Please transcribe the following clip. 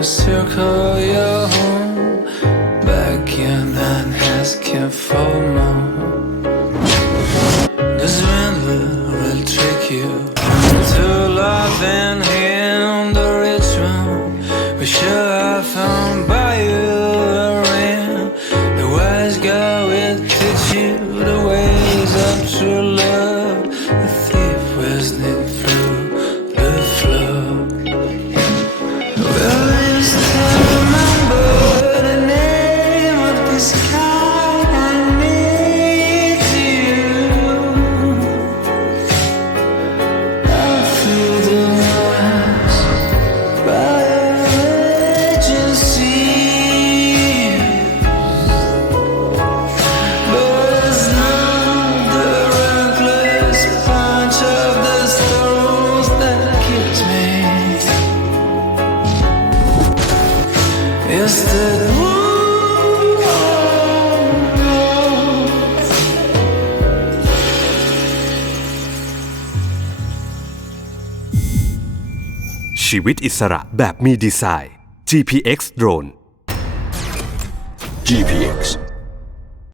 will still call your home. Back in and asking for more. The swindler will trick you to love and him, the rich one. We should have found by you a ring. The wise guy will teach you the ways of true love. The thief will sneak through the floor. Will you still remember the name of this guy? I need you. I feel the noise by agency, but it's not the reckless punch of the stones that kills me. It's theชีวิตอิสระแบบมีดีไซน์ Gpx Drone Gpx